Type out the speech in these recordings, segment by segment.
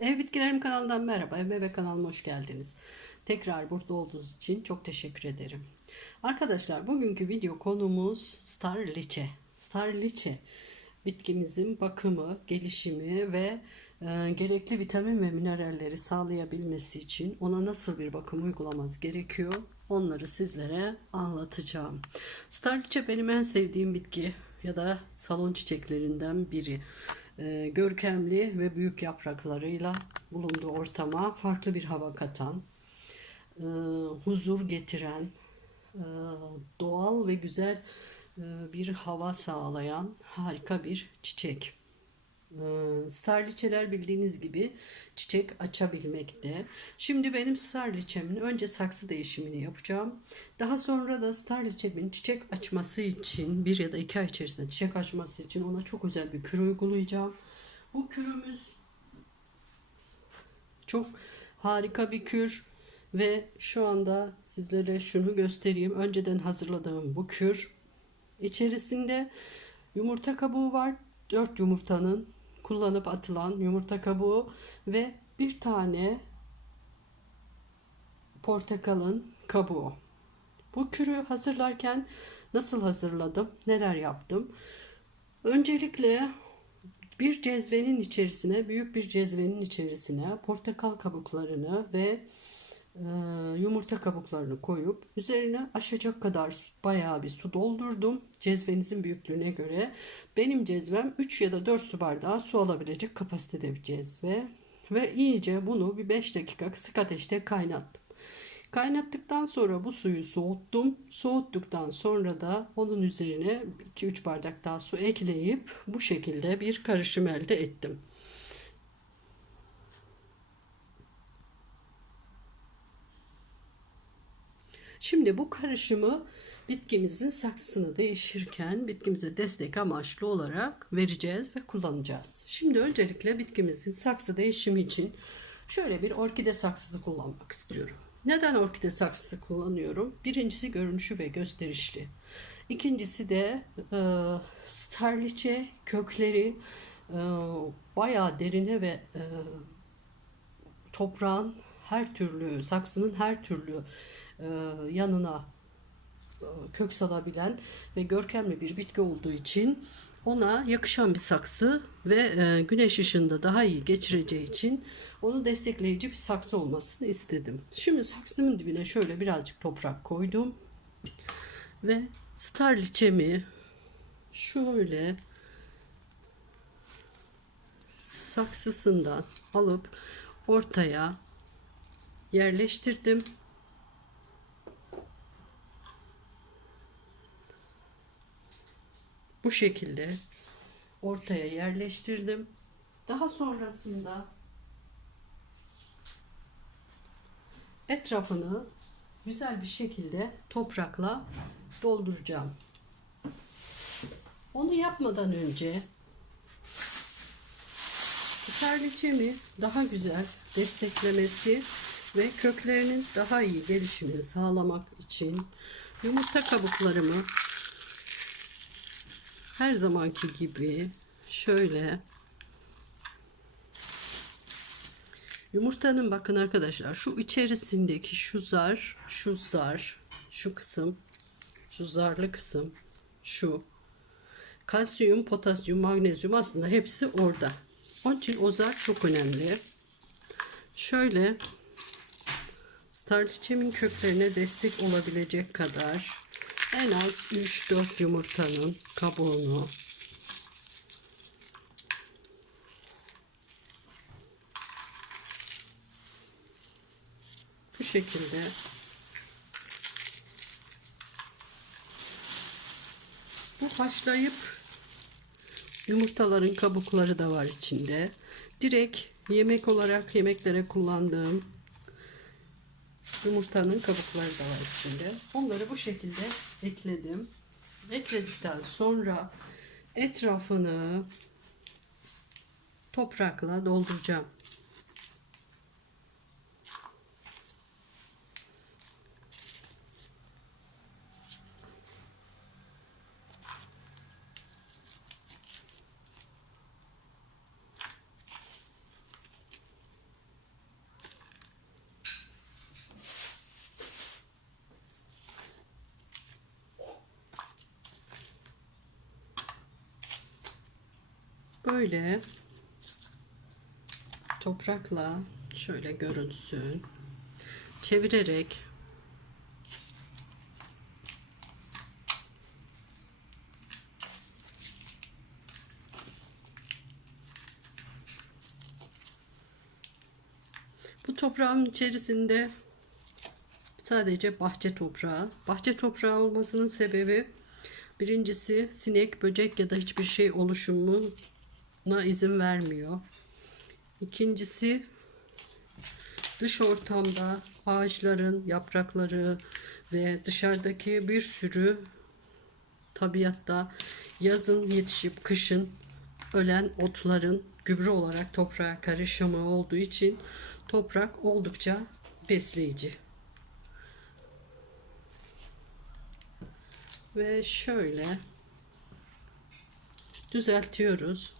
Ev Bitkilerim kanalından merhaba. Ev ve kanalıma hoş geldiniz. Tekrar burada olduğunuz için çok teşekkür ederim. Arkadaşlar bugünkü video konumuz Star Liçe. Star Liçe bitkimizin bakımı, gelişimi ve e, gerekli vitamin ve mineralleri sağlayabilmesi için ona nasıl bir bakım uygulamanız gerekiyor? Onları sizlere anlatacağım. Star Liçe benim en sevdiğim bitki ya da salon çiçeklerinden biri. E, görkemli ve büyük yapraklarıyla bulunduğu ortama farklı bir hava katan, e, huzur getiren, e, doğal ve güzel e, bir hava sağlayan harika bir çiçek. E, Starliçeler bildiğiniz gibi çiçek açabilmekte. Şimdi benim starliçemin önce saksı değişimini yapacağım. Daha sonra da starliçemin çiçek açması için bir ya da iki ay içerisinde çiçek açması için ona çok özel bir kür uygulayacağım. Bu kürümüz çok harika bir kür ve şu anda sizlere şunu göstereyim. Önceden hazırladığım bu kür içerisinde yumurta kabuğu var. 4 yumurtanın kullanıp atılan yumurta kabuğu ve bir tane portakalın kabuğu. Bu kürü hazırlarken nasıl hazırladım, neler yaptım? Öncelikle bir cezvenin içerisine, büyük bir cezvenin içerisine portakal kabuklarını ve yumurta kabuklarını koyup üzerine aşacak kadar bayağı bir su doldurdum. Cezvenizin büyüklüğüne göre. Benim cezvem 3 ya da 4 su bardağı su alabilecek kapasitede bir cezve. Ve iyice bunu bir 5 dakika kısık ateşte kaynattım. Kaynattıktan sonra bu suyu soğuttum. Soğuttuktan sonra da onun üzerine 2-3 bardak daha su ekleyip bu şekilde bir karışım elde ettim. Şimdi bu karışımı bitkimizin saksısını değişirken bitkimize destek amaçlı olarak vereceğiz ve kullanacağız. Şimdi öncelikle bitkimizin saksı değişimi için şöyle bir orkide saksısı kullanmak istiyorum. Neden orkide saksısı kullanıyorum? Birincisi görünüşü ve gösterişli. İkincisi de e, starliçe kökleri e, bayağı derine ve e, toprağın her türlü, saksının her türlü e, yanına e, kök salabilen ve görkemli bir bitki olduğu için ona yakışan bir saksı ve e, güneş ışığında daha iyi geçireceği için onu destekleyici bir saksı olmasını istedim. Şimdi saksımın dibine şöyle birazcık toprak koydum ve starliçemi şöyle saksısından alıp ortaya yerleştirdim. Bu şekilde ortaya yerleştirdim. Daha sonrasında etrafını güzel bir şekilde toprakla dolduracağım. Onu yapmadan önce Terliçemi daha güzel desteklemesi ve köklerinin daha iyi gelişimini sağlamak için yumurta kabuklarımı her zamanki gibi şöyle yumurtanın bakın arkadaşlar şu içerisindeki şu zar, şu zar, şu kısım, şu zarlı kısım, şu kalsiyum, potasyum, magnezyum aslında hepsi orada. Onun için o zar çok önemli. Şöyle starliçemin köklerine destek olabilecek kadar en az 3-4 yumurtanın kabuğunu bu şekilde bu haşlayıp Yumurtaların kabukları da var içinde. Direkt yemek olarak yemeklere kullandığım yumurtanın kabukları da var içinde. Onları bu şekilde ekledim. Ekledikten sonra etrafını toprakla dolduracağım. Böyle toprakla şöyle görünsün. Çevirerek Bu toprağın içerisinde sadece bahçe toprağı. Bahçe toprağı olmasının sebebi birincisi sinek, böcek ya da hiçbir şey oluşumuna izin vermiyor. İkincisi dış ortamda ağaçların yaprakları ve dışarıdaki bir sürü tabiatta yazın yetişip kışın ölen otların gübre olarak toprağa karışımı olduğu için toprak oldukça besleyici. Ve şöyle düzeltiyoruz.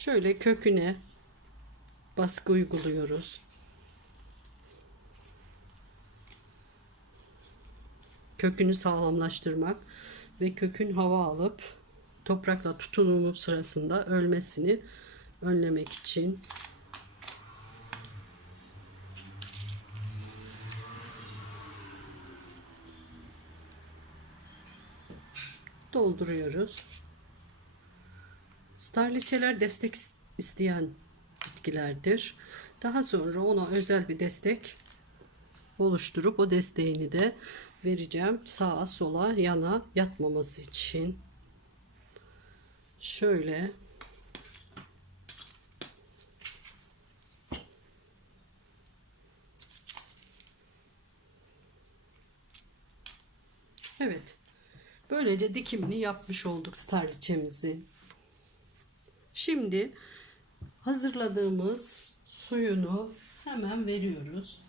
Şöyle köküne baskı uyguluyoruz. Kökünü sağlamlaştırmak ve kökün hava alıp toprakla tutunumu sırasında ölmesini önlemek için dolduruyoruz. Starliçeler destek isteyen bitkilerdir. Daha sonra ona özel bir destek oluşturup o desteğini de vereceğim sağa sola yana yatmaması için. Şöyle Evet. Böylece dikimini yapmış olduk starliçemizin. Şimdi hazırladığımız suyunu hemen veriyoruz.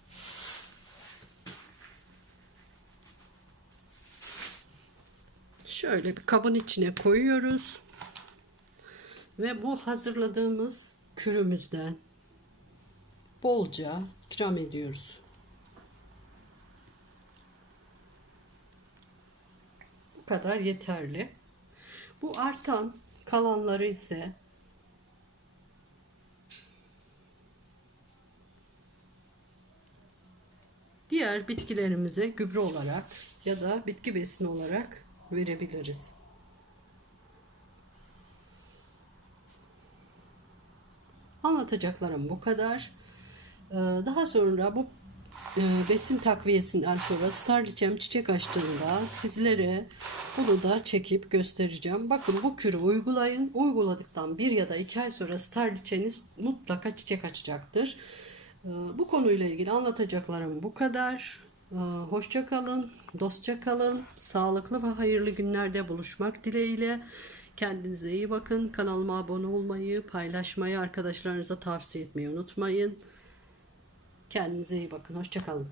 Şöyle bir kabın içine koyuyoruz. Ve bu hazırladığımız kürümüzden bolca ikram ediyoruz. Bu kadar yeterli. Bu artan kalanları ise diğer bitkilerimize gübre olarak ya da bitki besini olarak verebiliriz. Anlatacaklarım bu kadar. Ee, Daha sonra bu e, besin takviyesinden sonra starliçem çiçek açtığında sizlere bunu da çekip göstereceğim. Bakın bu kürü uygulayın. Uyguladıktan bir ya da iki ay sonra starliçeniz mutlaka çiçek açacaktır. Ee, Bu konuyla ilgili anlatacaklarım bu kadar. Ee, Hoşça kalın, dostça kalın, sağlıklı ve hayırlı günlerde buluşmak dileğiyle. Kendinize iyi bakın. Kanalıma abone olmayı, paylaşmayı, arkadaşlarınıza tavsiye etmeyi unutmayın. Kendinize iyi bakın. Hoşça kalın.